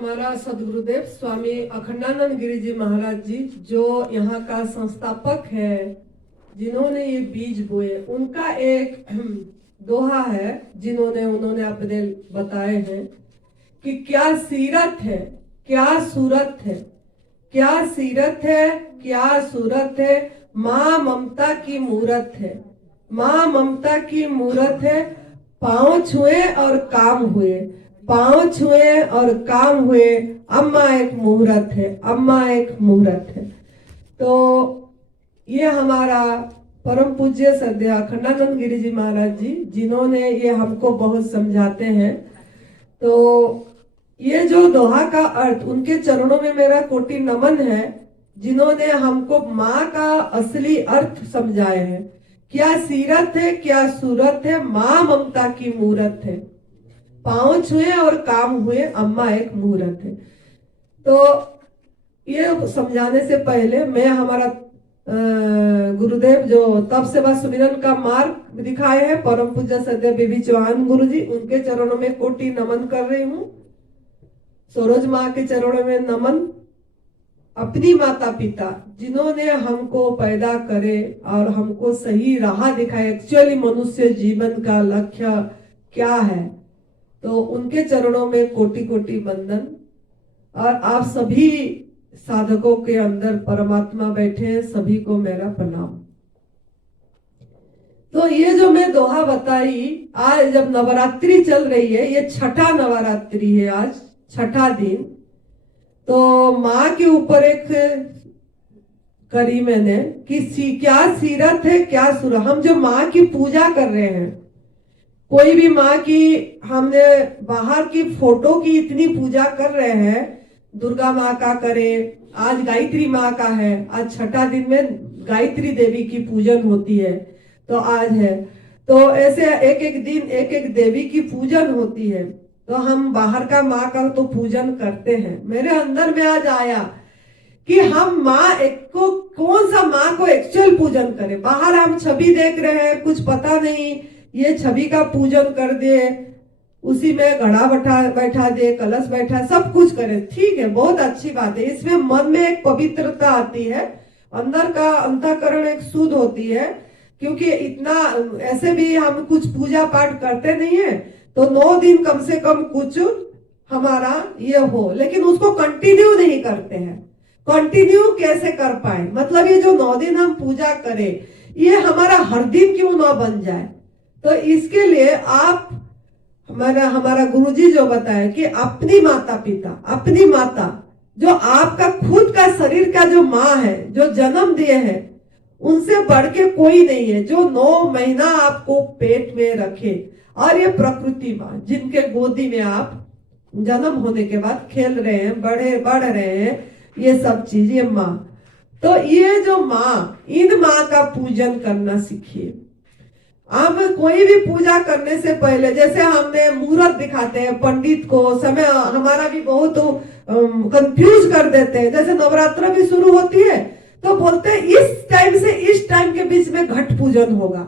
हमारा सदगुरुदेव स्वामी अखंडानंद गिरी जी महाराज जी, जो यहाँ का संस्थापक है, जिन्होंने ये बीज बोए, उनका एक दोहा है उन्होंने अपने बताए हैं कि क्या सीरत है, क्या सूरत है, क्या सीरत है, क्या सूरत है, माँ ममता की मूरत है, माँ ममता की मूरत है, पाँव छुए और काम हुए, पाँव छुए और काम हुए, अम्मा एक मुहूर्त है, अम्मा एक मुहूर्त है। तो ये हमारा परम पूज्य सद्य अखंडानंद गिरी जी महाराज जी, जिन्होंने ये हमको बहुत समझाते हैं। तो ये जो दोहा का अर्थ, उनके चरणों में मेरा कोटि नमन है, जिन्होंने हमको माँ का असली अर्थ समझाए हैं। क्या सीरत है, क्या सूरत है, माँ ममता की मूरत है, पाँव छुए और काम हुए, अम्मा एक मुहूर्त है। तो ये समझाने से पहले मैं हमारा गुरुदेव जो तप सेवा सुमिरन का मार्ग दिखाए हैं, परम पूज्य सद्य बीबी चौहान गुरु जी, उनके चरणों में कोटि नमन कर रही हूँ। सरोज माँ के चरणों में नमन। अपनी माता पिता जिन्होंने हमको पैदा करे और हमको सही राह दिखाए, एक्चुअली मनुष्य जीवन का लक्ष्य क्या है, तो उनके चरणों में कोटि कोटि वंदन। और आप सभी साधकों के अंदर परमात्मा बैठे हैं, सभी को मेरा प्रणाम। तो ये जो मैं दोहा बताई, आज जब नवरात्रि चल रही है, ये छठा नवरात्रि है, आज छठा दिन। तो माँ के ऊपर एक करी मैंने कि क्या सीरत है, क्या सूरत। हम जो माँ की पूजा कर रहे हैं, कोई भी माँ की, हमने बाहर की फोटो की इतनी पूजा कर रहे हैं, दुर्गा माँ का करें, आज गायत्री माँ का है, आज छठा दिन में गायत्री देवी की पूजन होती है, तो आज है। तो ऐसे एक एक दिन एक एक देवी की पूजन होती है। तो हम बाहर का माँ का तो पूजन करते हैं। मेरे अंदर में आज आया कि हम माँ को, कौन सा माँ को एक्चुअल पूजन करें। बाहर हम छवि देख रहे हैं, कुछ पता नहीं, ये छवि का पूजन कर दे, उसी में घड़ा बैठा दे, कलश बैठा, सब कुछ करे, ठीक है, बहुत अच्छी बात है। इसमें मन में एक पवित्रता आती है, अंदर का अंतःकरण एक शुद्ध होती है। क्योंकि इतना ऐसे भी हम कुछ पूजा पाठ करते नहीं है, तो 9 दिन कम से कम कुछ हमारा ये हो, लेकिन उसको कंटिन्यू नहीं करते हैं। कंटिन्यू कैसे कर पाए, मतलब ये जो 9 दिन हम पूजा करें, ये हमारा हर दिन क्यों ना बन जाए। तो इसके लिए आप हमारा गुरुजी जो बताया कि अपनी माता पिता, अपनी माता जो आपका खुद का शरीर का जो माँ है, जो जन्म दिए हैं, उनसे बढ़ के कोई नहीं है, जो 9 महीना आपको पेट में रखे, और ये प्रकृति माँ जिनके गोदी में आप जन्म होने के बाद खेल रहे हैं, बढ़ रहे हैं, ये सब चीज, ये माँ। तो ये जो माँ, इन माँ का पूजन करना सीखिए। आप कोई भी पूजा करने से पहले, जैसे हमने मुहूर्त दिखाते हैं पंडित को, समय हमारा भी बहुत कंफ्यूज कर देते हैं। जैसे नवरात्र भी शुरू होती है तो बोलते हैं इस टाइम से इस टाइम के बीच में घट पूजन होगा,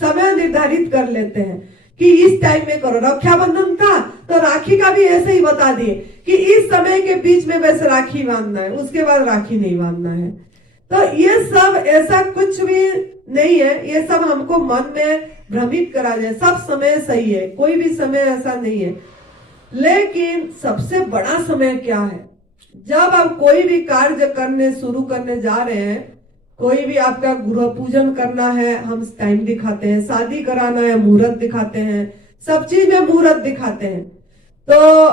समय निर्धारित कर लेते हैं कि इस टाइम में करो। रक्षाबंधन था तो राखी का भी ऐसे ही बता दिए कि इस समय के बीच में बस राखी बांधना है, उसके बाद राखी नहीं बांधना है। तो ये सब ऐसा कुछ भी नहीं है, ये सब हमको मन में भ्रमित करा जाए। सब समय सही है, कोई भी समय ऐसा नहीं है। लेकिन सबसे बड़ा समय क्या है, जब आप कोई भी कार्य शुरू करने जा रहे हैं, कोई भी आपका गृह पूजन करना है, हम टाइम दिखाते हैं, शादी कराना है, मुहूर्त दिखाते हैं, सब चीज में मुहूर्त दिखाते हैं। तो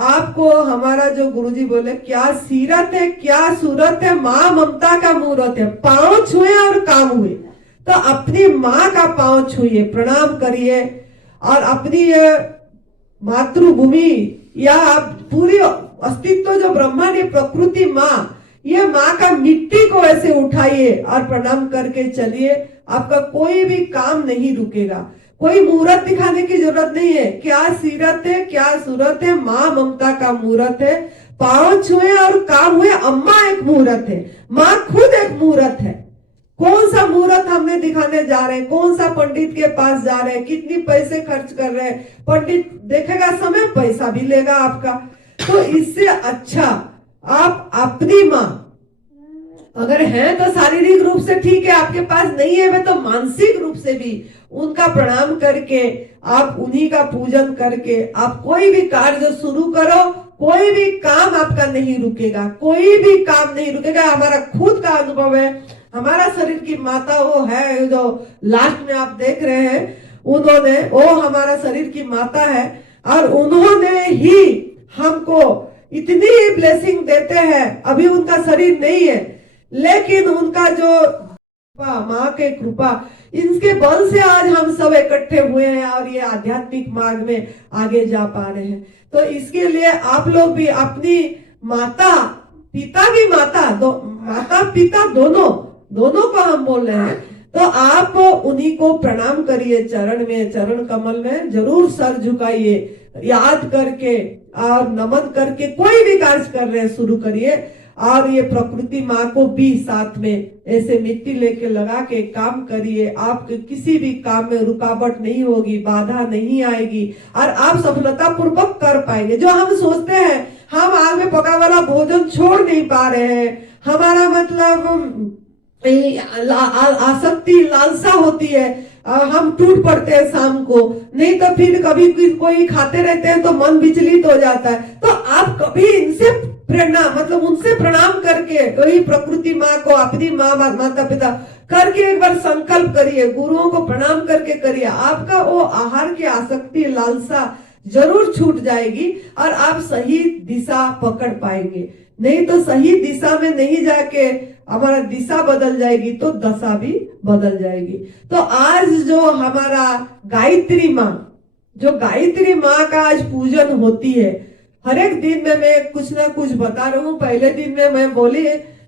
आपको हमारा जो गुरुजी बोले, क्या सीरत है, क्या सूरत है, माँ ममता का मुहूर्त है, पाँव छुए और काम हुए। तो अपनी माँ का पाँव छुइए, प्रणाम करिए, और अपनी मातृभूमि या पूरी अस्तित्व जो ब्रह्मांड है, प्रकृति माँ, ये माँ का मिट्टी को ऐसे उठाइए और प्रणाम करके चलिए। आपका कोई भी काम नहीं रुकेगा, कोई मुहूर्त दिखाने की जरूरत नहीं है। क्या सीरत है, क्या सूरत है, माँ ममता का मुहूर्त है, पाँव छुए और काम हुए, अम्मा एक मुहूर्त है, माँ खुद एक मुहूर्त है। कौन सा मुहूर्त हमने दिखाने जा रहे हैं, कौन सा पंडित के पास जा रहे हैं, कितनी पैसे खर्च कर रहे हैं, पंडित देखेगा समय, पैसा भी लेगा आपका। तो इससे अच्छा आप अपनी माँ अगर है तो शारीरिक रूप से ठीक है, आपके पास नहीं है वे तो मानसिक रूप से भी उनका प्रणाम करके, आप उन्हीं का पूजन करके आप कोई भी कार्य शुरू करो, कोई भी काम आपका नहीं रुकेगा, कोई भी काम नहीं रुकेगा। हमारा खुद का अनुभव है, हमारा शरीर की माता वो है जो लास्ट में आप देख रहे हैं, उन्होंने वो हमारा शरीर की माता है और उन्होंने ही हमको इतनी ब्लेसिंग देते हैं। अभी उनका शरीर नहीं है लेकिन उनका जो माँ के कृपा, इनके बल से आज हम सब इकट्ठे हुए हैं और ये आध्यात्मिक मार्ग में आगे जा पा रहे हैं। तो इसके लिए आप लोग भी अपनी माता पिता की माता माता पिता दोनों को हम बोल रहे हैं, तो आप उन्हीं को प्रणाम करिए, चरण में, चरण कमल में जरूर सर झुकाइए, याद करके और नमन करके कोई भी कार्य कर रहे हैं शुरू करिए। और ये प्रकृति माँ को भी साथ में ऐसे मिट्टी लेके लगा के काम करिए, आपके किसी भी काम में रुकावट नहीं होगी, बाधा नहीं आएगी और आप सफलता पूर्वक कर पाएंगे। जो हम सोचते हैं हम आग में पका वाला भोजन छोड़ नहीं पा रहे हैं, हमारा मतलब आसक्ति लालसा होती है, हम टूट पड़ते हैं शाम को, नहीं तो फिर कभी कोई खाते रहते हैं तो मन विचलित हो जाता है। तो आप कभी इनसे प्रेरणा मतलब उनसे प्रणाम करके, कोई प्रकृति माँ को अपनी माँ माता पिता करके एक बार संकल्प करिए, गुरुओं को प्रणाम करके करिए, आपका वो आहार की आसक्ति लालसा जरूर छूट जाएगी और आप सही दिशा पकड़ पाएंगे। नहीं तो सही दिशा में नहीं जाके हमारा दिशा बदल जाएगी तो दशा भी बदल जाएगी। तो आज जो हमारा गायत्री माँ का आज पूजन होती है, हर एक दिन में मैं कुछ ना कुछ बता रहा हूँ। पहले दिन में मैं बोली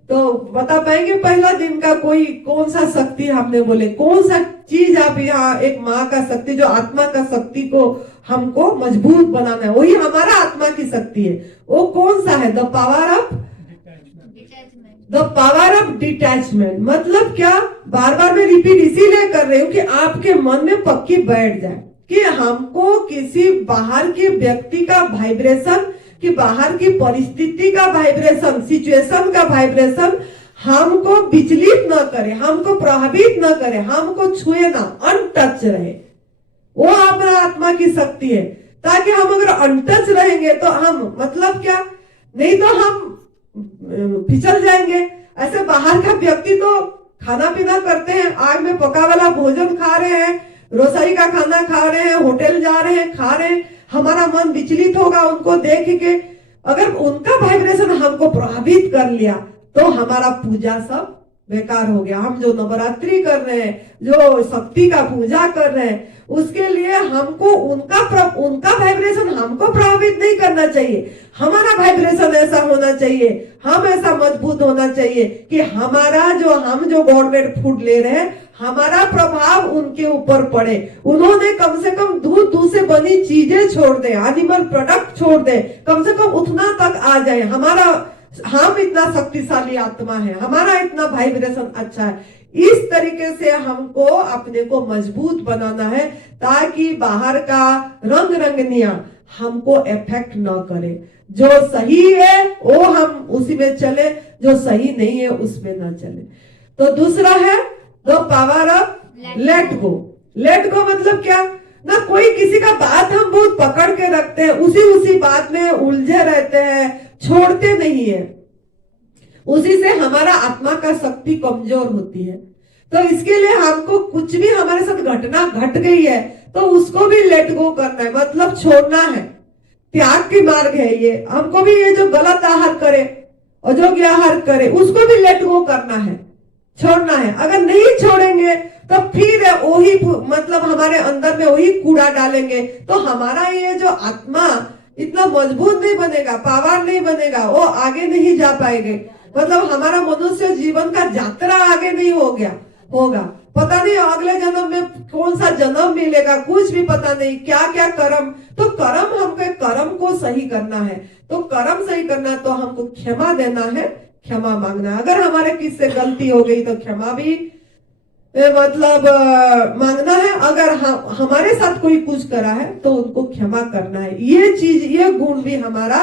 तो बता पाएंगे पहला दिन का कोई कौन सा शक्ति हमने बोले, कौन सा चीज आप यहाँ एक माँ का शक्ति जो आत्मा का शक्ति को हमको मजबूत बनाना है, वही हमारा आत्मा की शक्ति है। वो कौन सा है? The power of detachment. मतलब क्या, बार बार मैं रिपीट इसीलिए कर रही हूँ कि आपके मन में पक्की बैठ जाए कि हमको किसी बाहर के व्यक्ति का वाइब्रेशन, कि बाहर की परिस्थिति का वाइब्रेशन, सिचुएशन का वाइब्रेशन हमको विचलित न करे, हमको प्रभावित न करे, हमको छुए ना, अनटच रहे। वो हमारा आत्मा की शक्ति है। ताकि हम अगर अनटच रहेंगे तो हम मतलब क्या, नहीं तो हम फिसल जाएंगे। ऐसे बाहर का व्यक्ति तो खाना पीना करते हैं, आग में पका वाला भोजन खा रहे हैं, रसोई का खाना खा रहे हैं, होटल जा रहे हैं, खा रहे हैं, हमारा मन विचलित होगा उनको देख के। अगर उनका वाइब्रेशन हमको प्रभावित कर लिया तो हमारा पूजा सब बेकार हो गया। हम जो नवरात्रि कर रहे हैं, जो शक्ति का पूजा कर रहे हैं, उसके लिए हमको उनका वाइब्रेशन हमको प्रभावित नहीं करना चाहिए। हमारा वाइब्रेशन ऐसा होना चाहिए, हम ऐसा मजबूत होना चाहिए कि हम जो गवर्नमेंट फूड ले रहे हैं, हमारा प्रभाव उनके ऊपर पड़े। उन्होंने कम से कम दूध से बनी चीजें छोड़ दे, एनिमल प्रोडक्ट छोड़ दे, कम से कम उतना तक आ जाए। हम इतना शक्तिशाली आत्मा है, हमारा इतना वाइब्रेशन अच्छा है। इस तरीके से हमको अपने को मजबूत बनाना है ताकि बाहर का रंग रंगनिया हमको इफेक्ट न करे। जो सही है वो हम उसी में चले, जो सही नहीं है उसमें न चले। तो दूसरा है the power of let go. Let go मतलब क्या ना, कोई किसी का बात हम बहुत पकड़ के रखते हैं, उसी बात में उलझे रहते हैं, छोड़ते नहीं है, उसी से हमारा आत्मा का शक्ति कमजोर होती है। तो इसके लिए हमको कुछ भी हमारे साथ घटना घट गई है तो उसको भी लेट गो करना है, मतलब छोड़ना है। त्याग की मार्ग है ये। हमको भी ये जो गलत आहार करे, अयोग्य आहार करे, उसको भी लेट गो करना है, छोड़ना है। अगर नहीं छोड़ेंगे तो फिर वही मतलब हमारे अंदर में वही कूड़ा डालेंगे तो हमारा ये जो आत्मा इतना मजबूत नहीं बनेगा, पावर नहीं बनेगा, वो आगे नहीं जा पाएंगे। मतलब हमारा मनुष्य जीवन का यात्रा आगे नहीं होगा। पता नहीं अगले जन्म में कौन सा जन्म मिलेगा, कुछ भी पता नहीं, क्या क्या कर्म। तो हमको कर्म को सही करना है। तो कर्म सही करना तो हमको क्षमा देना है, क्षमा मांगना है। अगर हमारे किससे गलती हो गई तो क्षमा भी मतलब मांगना है। अगर हमारे साथ कोई कुछ करा है तो उनको क्षमा करना है। ये चीज, ये गुण भी हमारा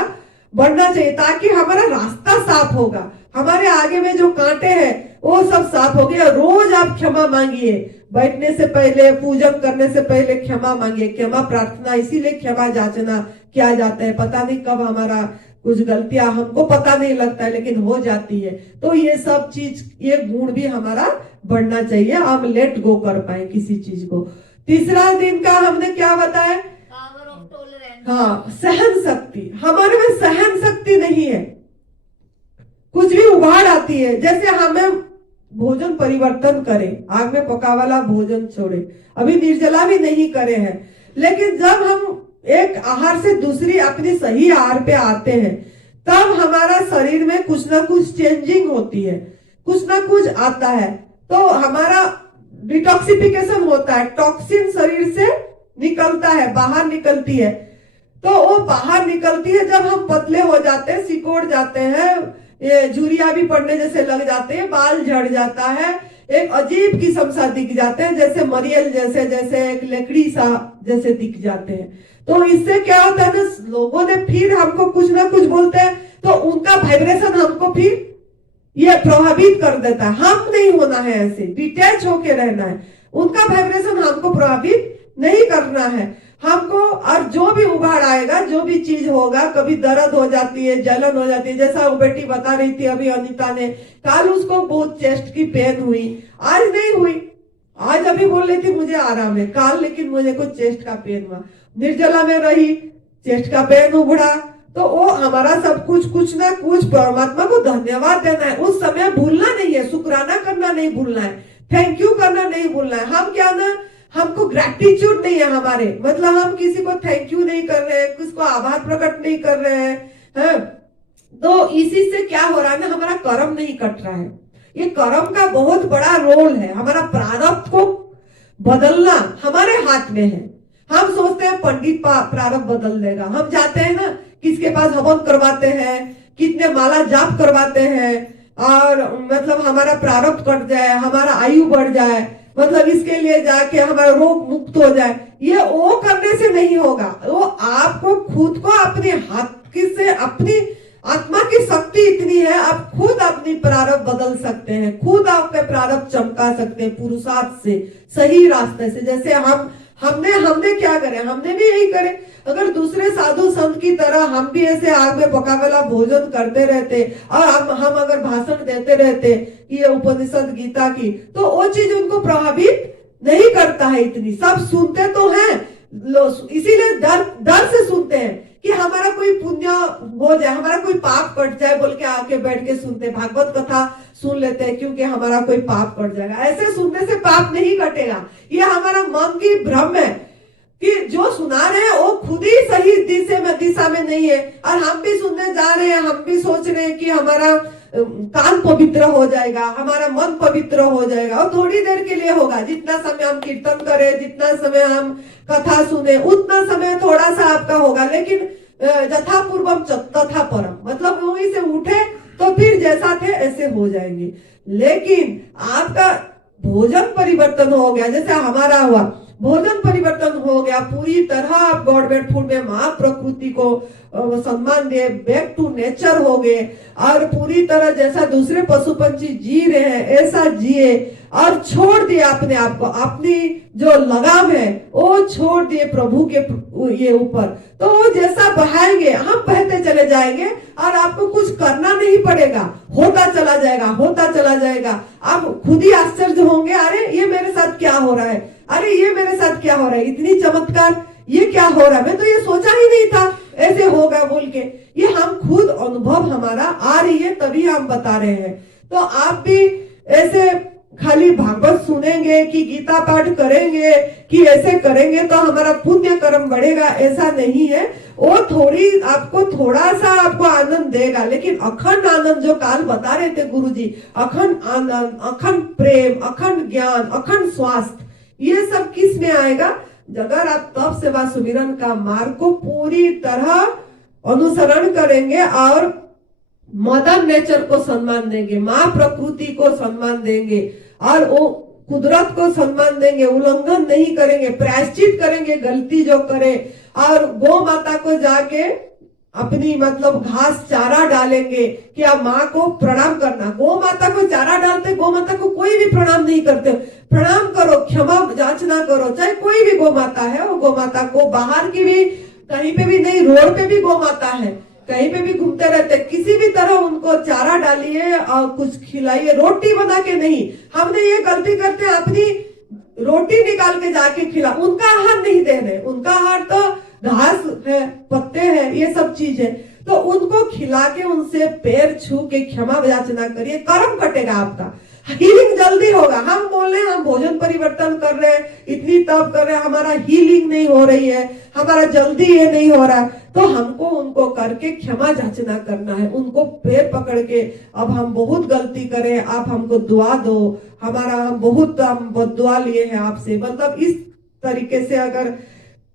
बढ़ना चाहिए, ताकि हमारा रास्ता साफ होगा, हमारे आगे में जो कांटे हैं वो सब साफ हो गया। रोज आप क्षमा मांगिए, बैठने से पहले, पूजन करने से पहले क्षमा मांगिए। क्षमा प्रार्थना इसीलिए क्षमा याचना किया जाता है, पता नहीं कब हमारा कुछ गलतियां हमको पता नहीं लगता है लेकिन हो जाती है। तो ये सब चीज, ये गुण भी हमारा बढ़ना चाहिए, हम लेट गो कर पाए किसी चीज को। तीसरा दिन का हमने क्या बताया? Power of tolerance. हाँ, सहन शक्ति। हमारे में सहन शक्ति नहीं है, कुछ भी उबाड़ आती है। जैसे हमें भोजन परिवर्तन करें, आग में पका वाला भोजन छोड़े, अभी निर्जला भी नहीं करे हैं, लेकिन जब हम एक आहार से दूसरी अपनी सही आहार पे आते हैं, तब हमारा शरीर में कुछ ना कुछ चेंजिंग होती है, कुछ ना कुछ आता है, तो हमारा डिटॉक्सिफिकेशन होता है, टॉक्सिन शरीर से निकलता है, बाहर निकलती है। तो वो बाहर निकलती है, जब हम पतले हो जाते हैं, सिकोड़ जाते हैं, ये झुरिया भी पड़ने जैसे लग जाते हैं, बाल झड़ जाता है, एक अजीब किस्म सा दिख जाते हैं, जैसे मरियल जैसे, जैसे एक लकड़ी सा जैसे दिख जाते हैं। तो इससे क्या होता है ना, लोगों ने फिर हमको कुछ ना कुछ बोलते हैं, तो उनका वाइब्रेशन हमको फिर ये प्रभावित कर देता है। हम नहीं होना है, ऐसे डिटैच होके रहना है, उनका वाइब्रेशन हमको प्रभावित नहीं करना है हमको। और जो भी उबाड़ आएगा, जो भी चीज होगा, कभी दर्द हो जाती है, जलन हो जाती है, जैसा वो बेटी बता रही थी अभी अनीता ने, कल उसको बहुत चेस्ट की पेन हुई, आज नहीं हुई, आज अभी बोल रही थी मुझे आराम है, कल लेकिन मुझे कुछ चेस्ट का पेन हुआ, निर्जला में रही, चेस्ट का पेन उभड़ा। तो वो हमारा सब कुछ ना कुछ परमात्मा को धन्यवाद देना है, उस समय भूलना नहीं है, शुक्राना करना नहीं भूलना है, थैंक यू करना नहीं भूलना है। हम क्या ना, हमको ग्रेटिट्यूड नहीं है हमारे, मतलब हम किसी को थैंक यू नहीं कर रहे हैं, किसको आभार प्रकट नहीं कर रहे हैं। तो इसी से क्या हो रहा है ना, हमारा कर्म नहीं कट रहा है। ये कर्म का बहुत बड़ा रोल है, हमारा प्रारब्ध को बदलना हमारे हाथ में है। हम सोचते हैं पंडित प्रारब्ध बदल देगा, हम जाते हैं ना किसके पास हवन करवाते हैं, कितने माला जाप करवाते हैं, और मतलब हमारा प्रारब्ध कट जाए, हमारा आयु बढ़ जाए, मतलब इसके लिए जाके हमारा रोग मुक्त हो जाए। ये वो करने से नहीं होगा, वो आपको खुद को अपने हाथ से, अपनी आत्मा की शक्ति इतनी है, आप खुद अपनी प्रारब्ध बदल सकते हैं, खुद आपके प्रारब्ध चमका सकते हैं पुरुषार्थ से, सही रास्ते से। जैसे हमने क्या करे, हमने भी यही करे। अगर दूसरे साधु संत की तरह हम भी ऐसे आग में पका वाला भोजन करते रहते, और हम अगर भाषण देते रहते ये उपनिषद गीता की, तो वो चीज उनको प्रभावित नहीं करता है इतनी। सब सुनते तो हैं, इसीलिए डर से सुनते हैं कि हमारा कोई पुण्य हो जाए, हमारा कोई पाप कट जाए बोल के आके बैठ के सुनते, भागवत कथा सुन लेते हैं क्योंकि हमारा कोई पाप कट जाएगा। ऐसे सुनने से पाप नहीं कटेगा, ये हमारा मन की भ्रम है कि जो सुना रहे हैं वो खुद ही सही दिशा में नहीं है, और हम भी सुनने जा रहे हैं, हम भी सोच रहे हैं कि हमारा कान पवित्र हो जाएगा, हमारा मन पवित्र हो जाएगा। और थोड़ी देर के लिए होगा, जितना समय हम कीर्तन करें, जितना समय हम कथा सुने, उतना समय थोड़ा सा आपका होगा, लेकिन यथा पूर्वम तथा परम, मतलब वहीं से उठे तो फिर जैसा थे ऐसे हो जाएंगे। लेकिन आपका भोजन परिवर्तन हो गया, जैसे हमारा हुआ, भोजन परिवर्तन हो गया, पूरी तरह आप गॉडमेड फूड में माँ प्रकृति को सम्मान दे, बैक टू नेचर हो गए, और पूरी तरह जैसा दूसरे पशु पंछी जी रहे हैं ऐसा जिए, और छोड़ दिए अपने आप को, अपनी जो लगाव है वो छोड़ दिए प्रभु के ये ऊपर। तो वो जैसा बहाएंगे हम बहते चले जाएंगे, और आपको कुछ करना नहीं पड़ेगा, होता चला जाएगा, होता चला जाएगा। आप खुद ही आश्चर्य होंगे, अरे ये मेरे साथ क्या हो रहा है, अरे ये मेरे साथ क्या हो रहा है, इतनी चमत्कार, ये क्या हो रहा है, मैं तो ये सोचा ही नहीं था ऐसे होगा बोल के। ये हम खुद अनुभव हमारा आ रही है तभी हम बता रहे हैं। तो आप भी ऐसे खाली भागवत सुनेंगे कि गीता पाठ करेंगे कि ऐसे करेंगे तो हमारा पुण्य कर्म बढ़ेगा, ऐसा नहीं है। वो थोड़ा सा आपको आनंद देगा, लेकिन अखंड आनंद जो काल बता रहे थे गुरुजी, अखंड आनंद, अखंड प्रेम, अखंड ज्ञान, अखंड स्वास्थ्य, ये सब किस में आएगा? अगर आप तप सेवा सुमिरन का मार्ग को पूरी तरह अनुसरण करेंगे और मदर नेचर को सम्मान देंगे, माँ प्रकृति को सम्मान देंगे, और वो कुदरत को सम्मान देंगे, उल्लंघन नहीं करेंगे, प्रायश्चित करेंगे गलती जो करे, और गौ माता को जाके अपनी मतलब घास चारा डालेंगे कि अब माँ को प्रणाम करना। गौ माता को चारा डालते, गौ माता को कोई भी प्रणाम नहीं करते। प्रणाम करो, क्षमा याचना करो, चाहे कोई भी गौ माता है, वो गौ माता को बाहर की भी कहीं पे भी नहीं, रोड पे भी गौ माता है, कहीं पे भी घूमते रहते, किसी भी तरह उनको चारा डालिए और कुछ खिलाइए, रोटी बना के नहीं। हमने ये गलती करते हैं, अपनी रोटी निकाल के जाके खिला, उनका आहार नहीं दे रहे, उनका आहार तो घास है, पत्ते हैं, ये सब चीज है, तो उनको खिला के उनसे पैर छू के क्षमा याचना करिए, कर्म कटेगा आपका, हीलिंग जल्दी होगा। हम बोल रहे हैं हम भोजन परिवर्तन कर रहे हैं, इतनी तप कर रहे हैं, हमारा हीलिंग नहीं हो रही है, हमारा जल्दी ये नहीं हो रहा है, तो हमको उनको करके क्षमा याचना करना है, उनको पैर पकड़ के अब हम बहुत गलती करें, आप हमको दुआ दो, हम दुआ लिए हैं आपसे, मतलब इस तरीके से अगर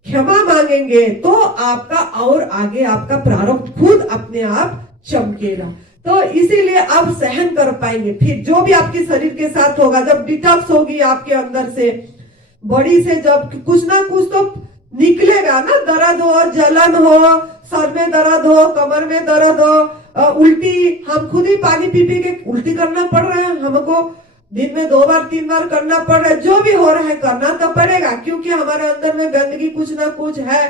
क्षमा मांगेंगे तो आपका और आगे आपका प्रारब्ध खुद अपने आप चमकेगा। तो इसीलिए आप सहन कर पाएंगे। फिर जो भी आपके शरीर के साथ होगा, जब डिटॉक्स होगी आपके अंदर से, बॉडी से जब कुछ ना कुछ तो निकलेगा ना, दर्द हो, जलन हो, सर में दर्द हो, कमर में दर्द हो, उल्टी, हम खुद ही पानी पी पी के उल्टी करना पड़ रहा है, हमको दिन में 2 बार 3 बार करना पड़ रहा है, जो भी हो रहा है करना तो पड़ेगा, क्योंकि हमारे अंदर में गंदगी कुछ ना कुछ है,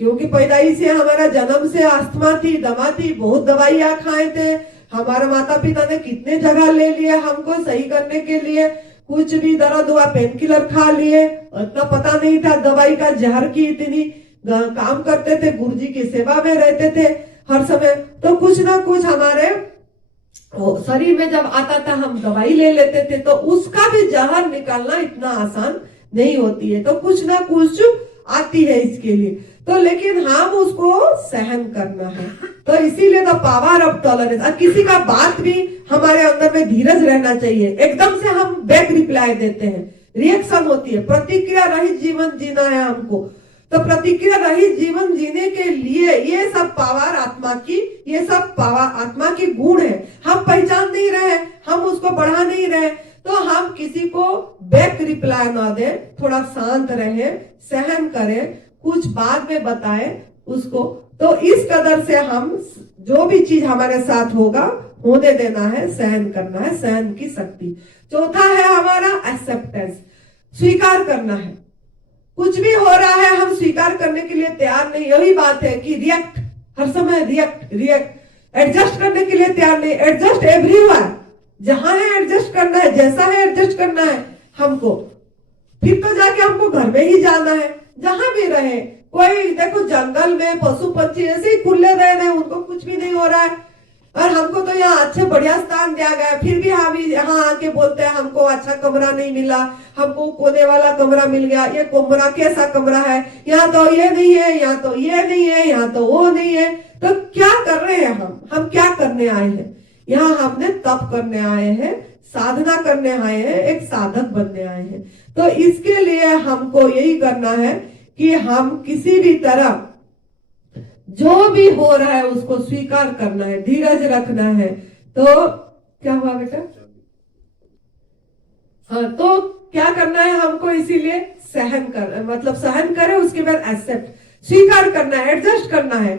क्योंकि पैदाइश से हमारा जन्म से अस्थमा थी, दमा थी, बहुत दवाइयां खाए थे, हमारे माता पिता ने कितने जगह ले लिए हमको सही करने के लिए, कुछ भी दर्द हुआ पेन किलर खा लिए, इतना पता नहीं था दवाई का, जहर की इतनी काम करते थे, गुरुजी की सेवा में रहते थे हर समय, तो कुछ ना कुछ हमारे शरीर में जब आता था हम दवाई ले लेते थे, तो उसका भी जहर निकालना इतना आसान नहीं होती है, तो कुछ ना कुछ आती है इसके लिए, तो लेकिन हम उसको सहन करना है। तो इसीलिए तो पावर ऑफ टॉलरेंस, और किसी का बात भी हमारे अंदर में धीरज रहना चाहिए, एकदम से हम बैक रिप्लाई देते हैं, रिएक्शन होती है, प्रतिक्रिया रहित जीवन जीना है हमको, तो प्रतिक्रिया रहित जीवन जीने के लिए ये सब पावर आत्मा की, ये सब पावर आत्मा की गुण है, हम पहचान नहीं रहे, हम उसको बढ़ा नहीं रहे, तो हम किसी को बैक रिप्लाई ना दे, थोड़ा शांत रहे, सहन करें, कुछ बाद में बताएं उसको, तो इस कदर से हम जो भी चीज हमारे साथ होगा होने देना है, सहन करना है, सहन की शक्ति। चौथा है हमारा एक्सेप्टेंस, स्वीकार करना है, कुछ भी हो रहा है हम स्वीकार करने के लिए तैयार नहीं, यही बात है कि रिएक्ट, हर समय रिएक्ट, एडजस्ट करने के लिए तैयार नहीं, एडजस्ट एवरीवेयर, जहां है एडजस्ट करना है, जैसा है एडजस्ट करना है हमको, फिर तो जाके हमको घर में ही जाना है, जहां भी रहे, कोई देखो जंगल में पशु पक्षी ऐसे ही खुले रह रहे हैं, उनको कुछ भी नहीं हो रहा है, और हमको तो यहाँ अच्छे बढ़िया स्थान दिया गया, फिर भी हम यहाँ आके बोलते हैं हमको अच्छा कमरा नहीं मिला, हमको कोने वाला कमरा मिल गया, ये कमरा कैसा कमरा है, यहाँ तो ये नहीं है, यहाँ तो ये नहीं है, यहाँ तो वो नहीं है, तो क्या कर रहे हैं हम क्या करने आए हैं यहाँ? हमने तप करने आए हैं, साधना करने आए हैं, एक साधक बनने आए हैं, तो इसके लिए हमको यही करना है कि हम किसी भी तरह जो भी हो रहा है उसको स्वीकार करना है, धीरज रखना है। तो क्या हुआ बेटा? हाँ, तो क्या करना है हमको, इसीलिए सहन कर, मतलब सहन करें, उसके बाद एक्सेप्ट, स्वीकार करना है, एडजस्ट करना है,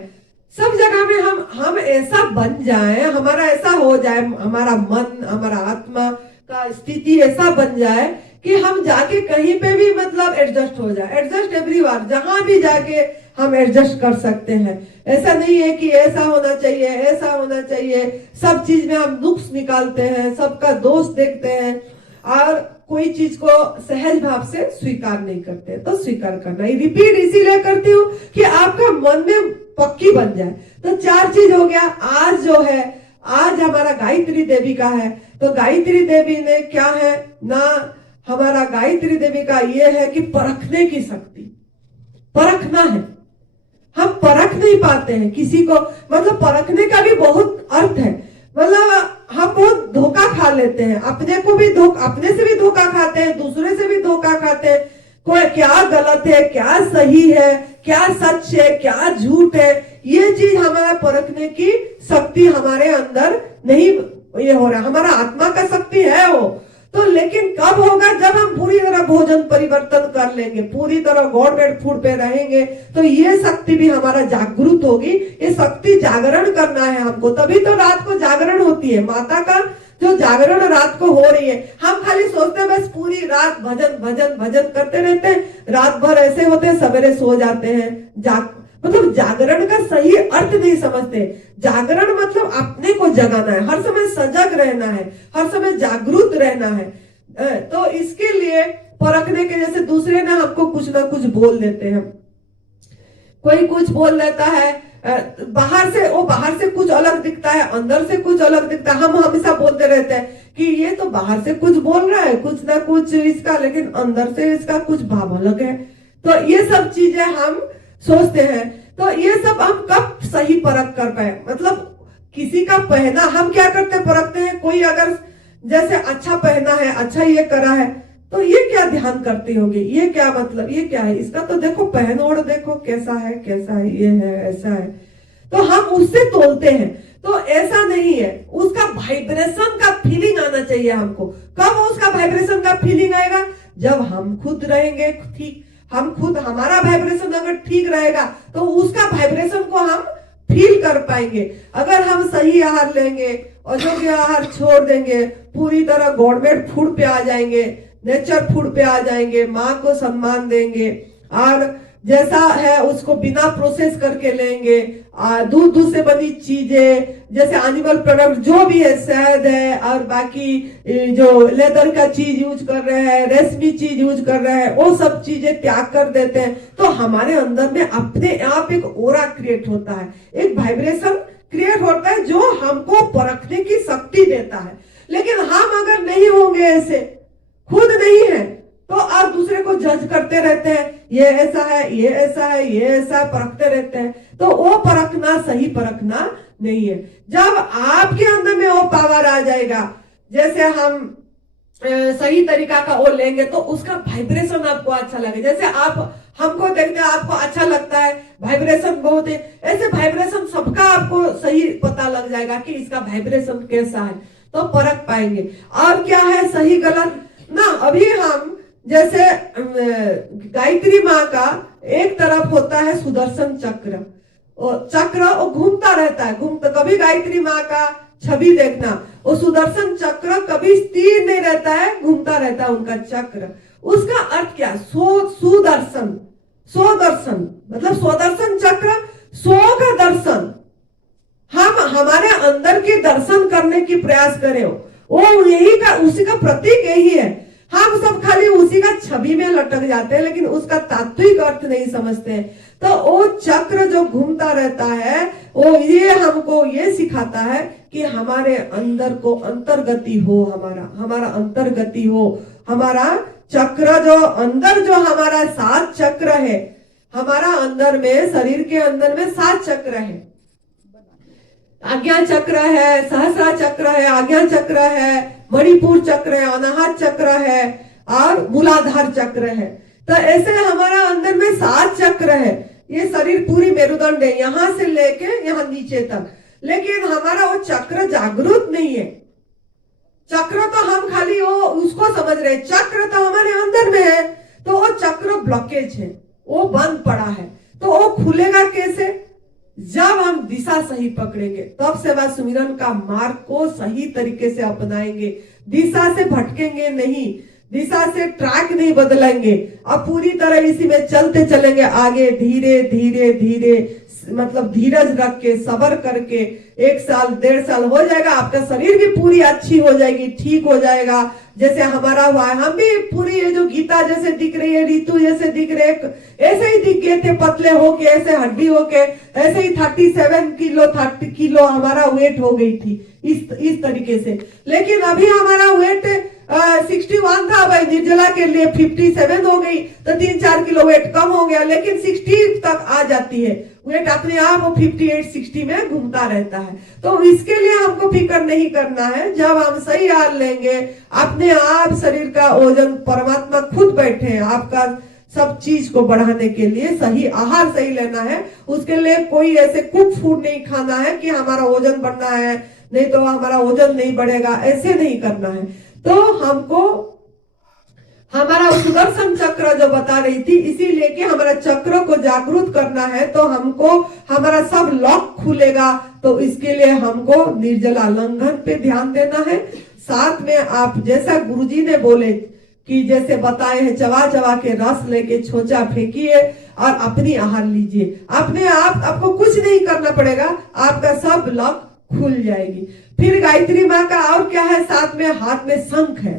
सब जगह में हम ऐसा बन जाए, हमारा ऐसा हो जाए, हमारा मन, हमारा आत्मा का स्थिति ऐसा बन जाए कि हम जाके कहीं पे भी मतलब एडजस्ट हो जाए, एडजस्ट एवरीवेयर, जहां भी जाके हम एडजस्ट कर सकते हैं। ऐसा नहीं है कि ऐसा होना चाहिए, ऐसा होना चाहिए, सब चीज में हम नुक्स निकालते हैं, सबका दोष देखते हैं, और कोई चीज को सहज भाव से स्वीकार नहीं करते। तो स्वीकार करना, रिपीट इसीलिए करती हूँ कि आपका मन में पक्की बन जाए। तो 4 चीज हो गया। आज जो है, आज हमारा गायत्री देवी का है, तो गायत्री देवी ने क्या है ना, हमारा गायत्री देवी का ये है कि परखने की शक्ति, परखना है, हम परख नहीं पाते हैं किसी को, मतलब परखने का भी बहुत अर्थ है, मतलब हम बहुत धोखा खा लेते हैं, अपने को भी अपने से भी धोखा खाते हैं, दूसरे से भी धोखा खाते हैं, कोई क्या गलत है, क्या सही है, क्या सच है, क्या झूठ है, ये चीज हमारा परखने की शक्ति हमारे अंदर नहीं ये हो रहा, हमारा आत्मा का शक्ति है वो, तो लेकिन कब होगा, जब हम पूरी तरह भोजन परिवर्तन कर लेंगे, पूरी तरह गवर्नमेंट फूड पे रहेंगे, तो ये शक्ति भी हमारा जागृत होगी। ये शक्ति जागरण करना है हमको, तभी तो रात को जागरण होती है। माता का जो जागरण रात को हो रही है, हम खाली सोचते हैं बस पूरी रात भजन भजन भजन करते रहते हैं, रात भर ऐसे होते हैं, सवेरे सो जाते हैं। मतलब जागरण का सही अर्थ नहीं समझते। जागरण मतलब अपने को जगाना है, हर समय सजग रहना है, हर समय जागरूक रहना है। तो इसके लिए परखने के, जैसे दूसरे ना हमको कुछ ना कुछ बोल देते हैं, कोई कुछ बोल देता है, बाहर से कुछ अलग दिखता है, अंदर से कुछ अलग दिखता है। हम हमेशा बोलते रहते हैं कि ये तो बाहर से कुछ बोल रहा है, कुछ ना कुछ इसका, लेकिन अंदर से इसका कुछ भाव अलग है। तो ये सब चीजें हम सोचते हैं। तो ये सब हम कब सही परख कर पाए, मतलब किसी का पहना हम क्या करते परखते हैं, कोई अगर जैसे अच्छा पहना है, अच्छा ये करा है, तो ये क्या ध्यान करती होगी, ये क्या मतलब, ये क्या है, इसका तो देखो पहन ओढ़ देखो कैसा है, कैसा है, ये है, ऐसा है, तो हम उससे तोलते हैं। तो ऐसा नहीं है, उसका वाइब्रेशन का फीलिंग आना चाहिए हमको। कब उसका वाइब्रेशन का फीलिंग आएगा, जब हम खुद रहेंगे ठीक, हम खुद, हमारा वाइब्रेशन अगर ठीक रहेगा तो उसका वाइब्रेशन को हम फील कर पाएंगे। अगर हम सही आहार लेंगे और जो आहार छोड़ देंगे, पूरी तरह गवर्नमेंट फूड पे आ जाएंगे, नेचर फूड पे आ जाएंगे, माँ को सम्मान देंगे और जैसा है उसको बिना प्रोसेस करके लेंगे, दूध से बनी चीजें जैसे एनिमल प्रोडक्ट जो भी है, शहद है और बाकी जो लेदर का चीज यूज कर रहे हैं, रेशमी चीज यूज कर रहे हैं, वो सब चीजें त्याग कर देते हैं। तो हमारे अंदर में अपने आप एक ओरा क्रिएट होता है, एक वाइब्रेशन क्रिएट होता है जो हमको परखने की शक्ति देता है। लेकिन हम अगर नहीं होंगे, ऐसे खुद नहीं है, तो आप दूसरे को जज करते रहते हैं, ये ऐसा है, ये ऐसा है, ये ऐसा है, परखते रहते हैं। तो वो परखना सही परखना नहीं है। जब आपके अंदर में वो पावर आ जाएगा, जैसे हम सही तरीका का वो लेंगे, तो उसका वाइब्रेशन आपको अच्छा लगे। जैसे आप हमको देखते हैं, आपको अच्छा लगता है, वाइब्रेशन बहुत है, ऐसे वाइब्रेशन सबका आपको सही पता लग जाएगा कि इसका वाइब्रेशन कैसा है, तो परख पाएंगे। और क्या है सही गलत ना। अभी हम जैसे गायत्री माँ का एक तरफ होता है सुदर्शन चक्र, चक्र वो घूमता रहता है, घूमता, कभी गायत्री माँ का छवि देखना, वो सुदर्शन चक्र कभी स्थिर नहीं रहता है, घूमता रहता है उनका चक्र। उसका अर्थ क्या, सुदर्शन, स्वदर्शन, मतलब स्वदर्शन चक्र, स्व का दर्शन, हम हमारे अंदर के दर्शन करने की प्रयास करें, वो यही का, उसी का प्रतीक यही है। हम सब खाली उसी का छवि में लटक जाते हैं, लेकिन उसका तात्विक अर्थ नहीं समझते हैं। तो वो चक्र जो घूमता रहता है, वो ये हमको ये सिखाता है कि हमारे अंदर को अंतर्गति हो, हमारा अंतर्गति हो, हमारा चक्र जो अंदर, जो हमारा 7 चक्र है, हमारा अंदर में, शरीर के अंदर में 7 चक्र है। आज्ञा चक्र है, सहस्रा चक्र है, आज्ञा चक्र है, मणिपुर चक्र है, अनाहत चक्र है और मूलाधार चक्र है। तो ऐसे हमारा अंदर में 7 चक्र है। ये शरीर पूरी मेरुदंड है, यहाँ से लेके यहाँ नीचे तक, लेकिन हमारा वो चक्र जागरूक नहीं है। चक्र तो हम खाली वो उसको समझ रहे, चक्र तो हमारे अंदर में है, तो वो चक्र ब्लॉकेज है, वो बंद पड़ा है। तो वो खुलेगा कैसे, जब हम दिशा सही पकड़ेंगे, तब सेवा सुमिरन का मार्ग को सही तरीके से अपनाएंगे, दिशा से भटकेंगे नहीं, दिशा से ट्रैक नहीं बदलेंगे, अब पूरी तरह इसी में चलते चलेंगे आगे, धीरे धीरे धीरे, मतलब धीरज रख के, सबर करके 1 साल 1.5 साल हो जाएगा, आपका शरीर भी पूरी अच्छी हो जाएगी, ठीक हो जाएगा। जैसे हमारा हुआ है, हम भी पूरी ये जो गीता जैसे दिख रही है, ऋतु जैसे दिख रहे, ऐसे ही दिख गए थे, पतले होके, ऐसे हड्डी होके, ऐसे ही 37 किलो 30 किलो हमारा वेट हो गई थी इस तरीके से। लेकिन अभी हमारा वेट 61 था, भाई निर्जला के लिए 57 हो गई, तो 3-4 किलो वेट कम हो गया, लेकिन 60 तक आ जाती है वेट अपने आप, वो 58-60 में घूमता रहता है। तो इसके लिए हमको फिक्र नहीं करना है। जब हम सही आहार लेंगे, अपने आप शरीर का वजन, परमात्मा खुद बैठे हैं आपका सब चीज को बढ़ाने के लिए, सही आहार सही लेना है। उसके लिए कोई ऐसे कुक फूड नहीं खाना है कि हमारा वजन बढ़ना है, नहीं तो हमारा वजन नहीं बढ़ेगा, ऐसे नहीं करना है। तो हमको हमारा सुदर्शन चक्र जो बता रही थी, इसीलिए कि हमारा चक्र को जागृत करना है तो हमको हमारा सब लॉक खुलेगा। तो इसके लिए हमको निर्जला लंघन पे ध्यान देना है। साथ में आप जैसा गुरुजी ने बोले कि जैसे बताए हैं, चबा चबा के रस लेके छोचा फेंकिए और अपनी आहार लीजिए। अपने आप आपको कुछ नहीं करना पड़ेगा, आपका सब लॉक खुल जाएगी। फिर गायत्री माँ का और क्या है, साथ में हाथ में शंख है।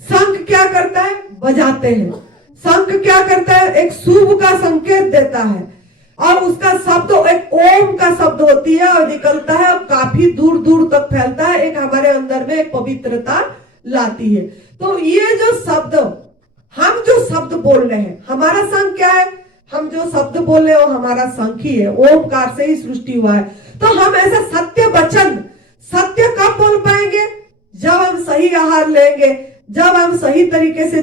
शंख क्या करता है, बजाते हैं। शंख क्या करता है, एक शुभ का संकेत देता है और उसका शब्द एक ओम का शब्द होती है और निकलता है और काफी दूर दूर तक फैलता है। एक हमारे अंदर में एक पवित्रता लाती है। तो ये जो शब्द, हम जो शब्द बोल रहे हैं, हमारा शंख क्या है, हम जो शब्द बोले वो हमारा शंख ही है। ओमकार से ही सृष्टि हुआ है। तो हम ऐसा सत्य वचन, सत्य कब बोल पाएंगे, जब हम सही आहार लेंगे, जब हम सही तरीके से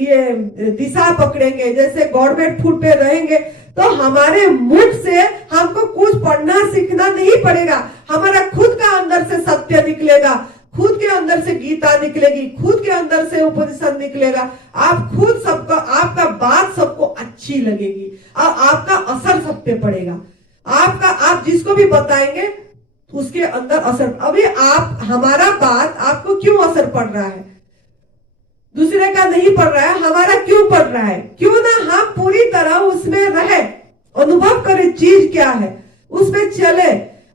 ये दिशा पकड़ेंगे। जैसे गवर्नमेंट फूड पे रहेंगे तो हमारे मुख से हमको कुछ पढ़ना सीखना नहीं पड़ेगा, हमारा खुद का अंदर से सत्य निकलेगा, खुद के अंदर से गीता निकलेगी, खुद के अंदर से उपनिषद निकलेगा। आप खुद सबका, आपका बात सबको अच्छी लगेगी और आपका असर सब पे पड़ेगा। आपका, आप जिसको भी बताएंगे उसके अंदर असर। अभी आप, हमारा बात आपको क्यों असर पड़ रहा है, दूसरे का नहीं पड़ रहा है, हमारा क्यों पड़ रहा है? क्यों ना हम पूरी तरह उसमें रहे, अनुभव करें चीज क्या है, उसमें चले,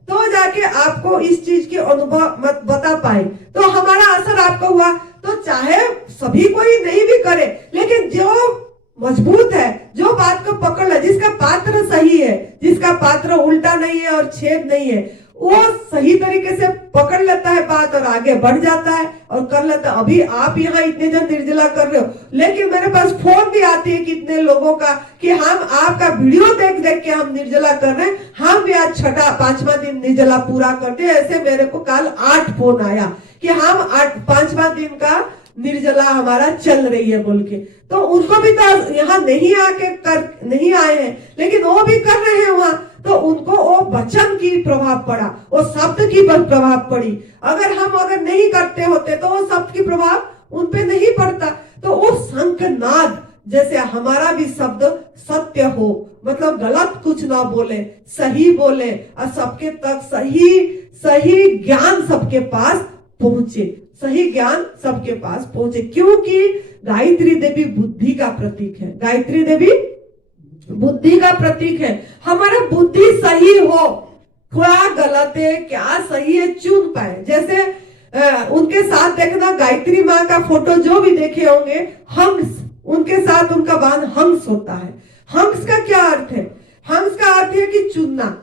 तो जाके आपको इस चीज की अनुभव मत बता पाए। तो हमारा असर आपको हुआ। तो चाहे सभी कोई नहीं भी करे, लेकिन जो मजबूत है, जो बात को पकड़ ले, जिसका पात्र सही है, जिसका पात्र उल्टा नहीं है और छेद नहीं है, वो सही तरीके से पकड़ लेता है बात और आगे बढ़ जाता है और कर लेता है। अभी आप यहाँ इतने जन निर्जला कर रहे हो, लेकिन मेरे पास फोन भी आती है कितने लोगों का कि हम आपका वीडियो देख देख के हम निर्जला कर रहे हैं, हम भी आज 5वां दिन निर्जला पूरा करते हैं। ऐसे मेरे को कल 8 फोन आया कि हम 5वां दिन का निर्जला हमारा चल रही है बोल के। तो उनको भी तो यहाँ नहीं नहीं आए हैं, लेकिन वो भी कर रहे हैं वहां। तो उनको वो वचन की प्रभाव पड़ा, वो शब्द की प्रभाव पड़ी। अगर नहीं करते होते तो वो शब्द की प्रभाव उन पे नहीं पड़ता। तो वो शंखनाद जैसे हमारा भी शब्द सत्य हो, मतलब गलत कुछ ना बोले, सही बोले और सबके तक सही ज्ञान सबके पास पहुंचे, सही ज्ञान सबके पास पहुंचे। क्योंकि गायत्री देवी बुद्धि का प्रतीक है, गायत्री देवी बुद्धि का प्रतीक है। हमारा बुद्धि सही हो, क्या गलत है क्या सही है चुन पाए। जैसे उनके साथ देखना, गायत्री माँ का फोटो जो भी देखे होंगे, हंस, उनके साथ उनका बांध हंस होता है। हंस का क्या अर्थ है? हंस का अर्थ है कि चुनना।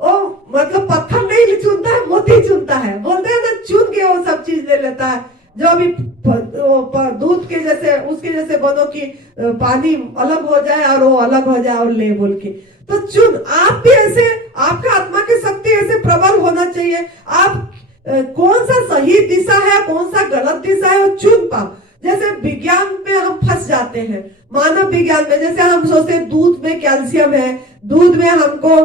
ओ मतलब पत्थर नहीं चुनता है, मोती चुनता है, बोलते हैं ना, चुन के वो सब चीज ले लेता है। जो अभी दूध के जैसे, उसके जैसे बनो कि पानी अलग हो जाए और वो अलग हो जाए और ले बोल के। तो चुन, आप भी ऐसे, आपका आत्मा की शक्ति ऐसे प्रबल होना चाहिए। आप कौन सा सही दिशा है, कौन सा गलत दिशा है, वो चुन पाओ। जैसे विज्ञान में हम फंस जाते हैं, मानव विज्ञान में, जैसे हम सोचते हैं दूध में कैल्शियम है, दूध में हमको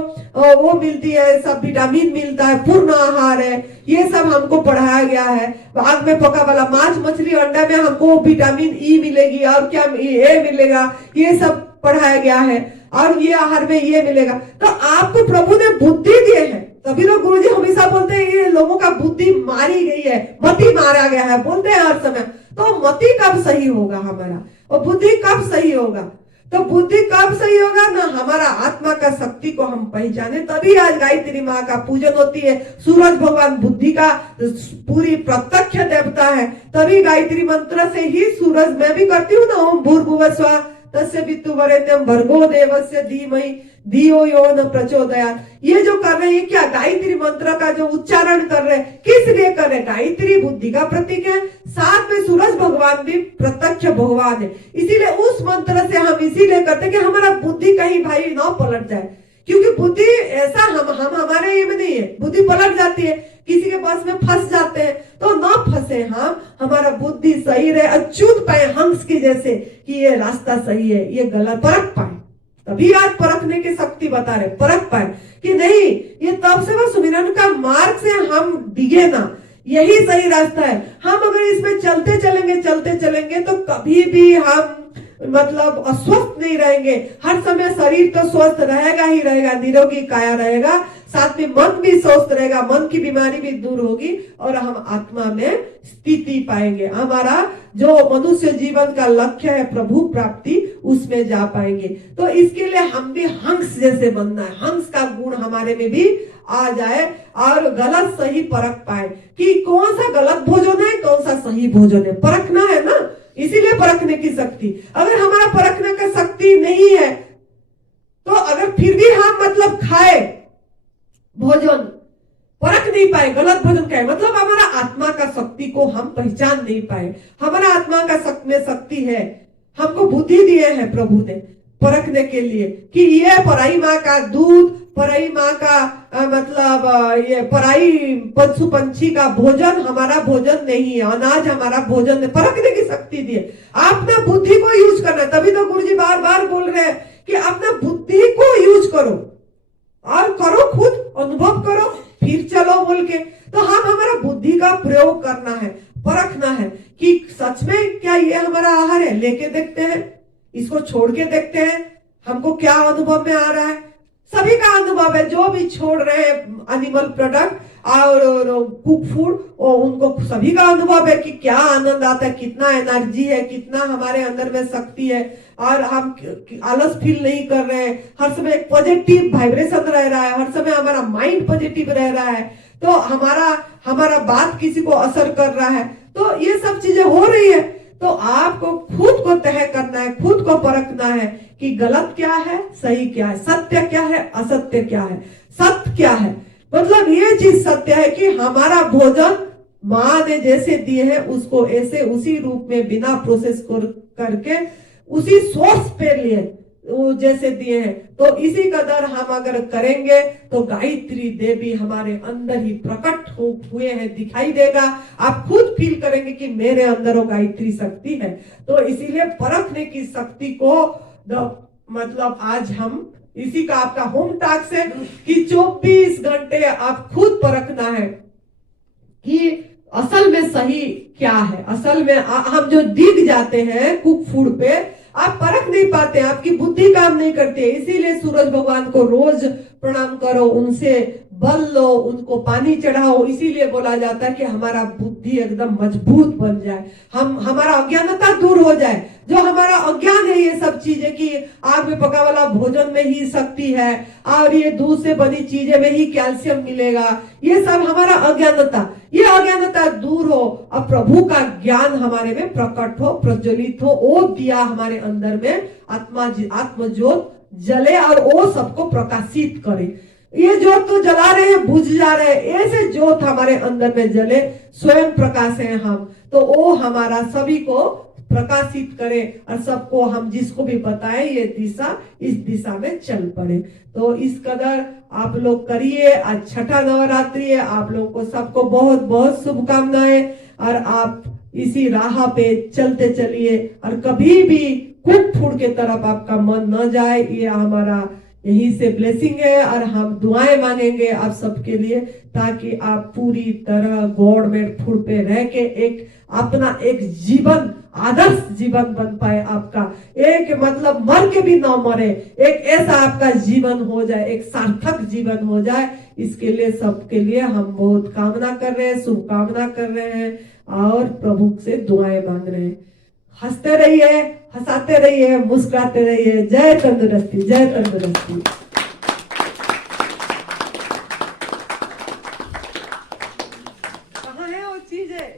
वो मिलती है, सब विटामिन मिलता है, पूर्ण आहार है, ये सब हमको पढ़ाया गया है। आग में पका वाला मांस मछली अंडा में हमको विटामिन ई मिलेगी और क्या ए मिलेगा, ये सब पढ़ाया गया है, और ये आहार में ये मिलेगा। तो आपको प्रभु ने बुद्धि दिए है। तभी तो गुरुजी हमेशा बोलते हैं ये लोगों का बुद्धि मारी गई है, मति मारा गया है, बोलते हैं हर समय। तो मति कब सही होगा हमारा, और बुद्धि कब सही होगा? तो बुद्धि कब सही होगा ना, हमारा आत्मा का शक्ति को हम पहचाने, तभी आज गायत्री माँ का पूजन होती है। सूरज भगवान बुद्धि का पूरी प्रत्यक्ष देवता है, तभी गायत्री मंत्र से ही सूरज, मैं भी करती हूँ ना, ओम भूर्भुवः स्वः तस्य वितुर्वरेण्यं भर्गो देवस्य धीमहि धियो यो न प्रचोदयात्। ये जो कर रहे हैं क्या, गायत्री मंत्र का जो उच्चारण कर रहे हैं, किस लिए कर रहे हैं? गायत्री बुद्धि का प्रतीक है, साथ में सूरज भगवान भी प्रत्यक्ष भगवान है। इसीलिए उस मंत्र से हम इसीलिए करते हैं कि हमारा बुद्धि कहीं भाई ना पलट जाए, क्योंकि बुद्धि ऐसा हम हमारे ये में नहीं है, बुद्धि पलट जाती है, किसी के पास में फंस जाते हैं। तो ना फंसे हम, हमारा बुद्धि सही रहे और चुन पाए हंस की जैसे कि ये रास्ता सही है, ये गलत, परख पाए। तभी आज परखने की शक्ति बता रहे, परख पाए कि नहीं, ये तब से वो सुमिरन का मार्ग से हम डिगे ना, यही सही रास्ता है। हम अगर इसमें चलते चलेंगे तो कभी भी हम मतलब अस्वस्थ नहीं रहेंगे। हर समय शरीर तो स्वस्थ रहेगा ही रहेगा, निरोगी काया रहेगा, साथ में मन भी स्वस्थ रहेगा, मन की बीमारी भी दूर होगी और हम आत्मा में स्थिति पाएंगे। हमारा जो मनुष्य जीवन का लक्ष्य है प्रभु प्राप्ति, उसमें जा पाएंगे। तो इसके लिए हम भी हंस जैसे बनना है, हंस का गुण हमारे में भी आ जाए और गलत सही परख पाए कि कौन सा गलत भोजन है, कौन सा सही भोजन है, परखना है ना। इसीलिए परखने की शक्ति, अगर हमारा परखने का शक्ति नहीं है तो अगर फिर भी हम मतलब खाए भोजन, परख नहीं पाए गलत भोजन खाए, मतलब हमारा आत्मा का शक्ति को हम पहचान नहीं पाए। हमारा आत्मा का शक्ति है, हमको बुद्धि दिए है प्रभु ने परखने के लिए कि ये पराई माँ का दूध, पराई माँ का मतलब ये पराई पशु पंछी का भोजन हमारा भोजन नहीं है, अनाज हमारा भोजन नहीं। परखने की शक्ति दिए, अपना बुद्धि को यूज करना। तभी तो गुरुजी बार बार बोल रहे हैं कि अपना बुद्धि को यूज करो और करो, खुद अनुभव करो फिर चलो बोल के। तो हम हमारा बुद्धि का प्रयोग करना है, परखना है कि सच में क्या ये हमारा आहार है, लेके देखते हैं, इसको छोड़ के देखते हैं, हमको क्या अनुभव में आ रहा है। सभी का अनुभव है, जो भी छोड़ रहे हैं एनिमल प्रोडक्ट और कुक फूड, उनको सभी का अनुभव है कि क्या आनंद आता है, कितना एनर्जी है, कितना हमारे अंदर में शक्ति है और हम आलस फील नहीं कर रहे हैं। हर समय एक पॉजिटिव वाइब्रेशन रह रहा है, हर समय हमारा माइंड पॉजिटिव रह रहा है, तो हमारा बात किसी को असर कर रहा है। तो ये सब चीजें हो रही है, तो आपको खुद को तय करना है, खुद को परखना है कि गलत क्या है, सही क्या है, सत्य क्या है, असत्य क्या है। सत्य क्या है, मतलब ये चीज सत्य है कि हमारा भोजन माँ ने जैसे दिए हैं उसको ऐसे उसी रूप में बिना प्रोसेस करके उसी सोर्स पे लिए वो जैसे दिए हैं, तो इसी कदर हम अगर करेंगे तो गायत्री देवी हमारे अंदर ही प्रकट हुए हैं, दिखाई देगा। आप खुद फील करेंगे कि मेरे अंदर वो गायत्री शक्ति है। तो इसीलिए परखने की शक्ति को मतलब आज हम इसी का आपका होम टास्क है कि 24 घंटे आप खुद परखना है कि असल में सही क्या है। असल में हम जो दिख जाते हैं कुक फूड पे, आप परख नहीं पाते, आपकी बुद्धि काम नहीं करती है। इसीलिए सूरज भगवान को रोज प्रणाम करो, उनसे बल लो, उनको पानी चढ़ाओ। इसीलिए बोला जाता है कि हमारा बुद्धि एकदम मजबूत बन जाए, हमारा अज्ञानता दूर हो जाए। जो हमारा अज्ञान है ये सब चीजें कि आग में पका वाला भोजन में ही शक्ति है और ये दूध से बनी चीजें में ही कैल्शियम मिलेगा, ये सब हमारा अज्ञानता, ये अज्ञानता दूर हो और प्रभु का ज्ञान हमारे में प्रकट हो, प्रज्वलित हो, वो दिया हमारे अंदर में आत्मज्योत जले और वो सबको प्रकाशित करे। ये ज्योत तो जला रहे हैं, बुझ जा रहे हैं, ऐसे ज्योत हमारे अंदर में जले, स्वयं प्रकाश है हम, तो वो हमारा सभी को प्रकाशित करे और सबको हम जिसको भी बताएं ये दिशा, इस दिशा में चल पड़े। तो इस कदर आप लोग करिए। आज छठा नवरात्रि है, आप लोगों को सबको बहुत बहुत शुभकामनाएं और आप इसी राह पे चलते चलिए और कभी भी कुक फूड के तरफ आपका मन न जाए। ये हमारा यही से ब्लेसिंग है और हम दुआएं मांगेंगे आप सबके लिए ताकि आप पूरी तरह गवर्नमेंट फूड पे रह के एक अपना एक जीवन, आदर्श जीवन बन पाए आपका, एक मतलब मर के भी ना मरे, एक ऐसा आपका जीवन हो जाए, एक सार्थक जीवन हो जाए। इसके लिए सबके लिए हम बहुत कामना कर रहे हैं, शुभकामना कर रहे हैं और प्रभु से दुआएं मांग रहे हैं। हंसते रहिए, हंसाते रहिए, मुस्कुराते रहिए। जय तंदुरुस्ती, जय तंदुरुस्ती। कहाँ है वो चीज है?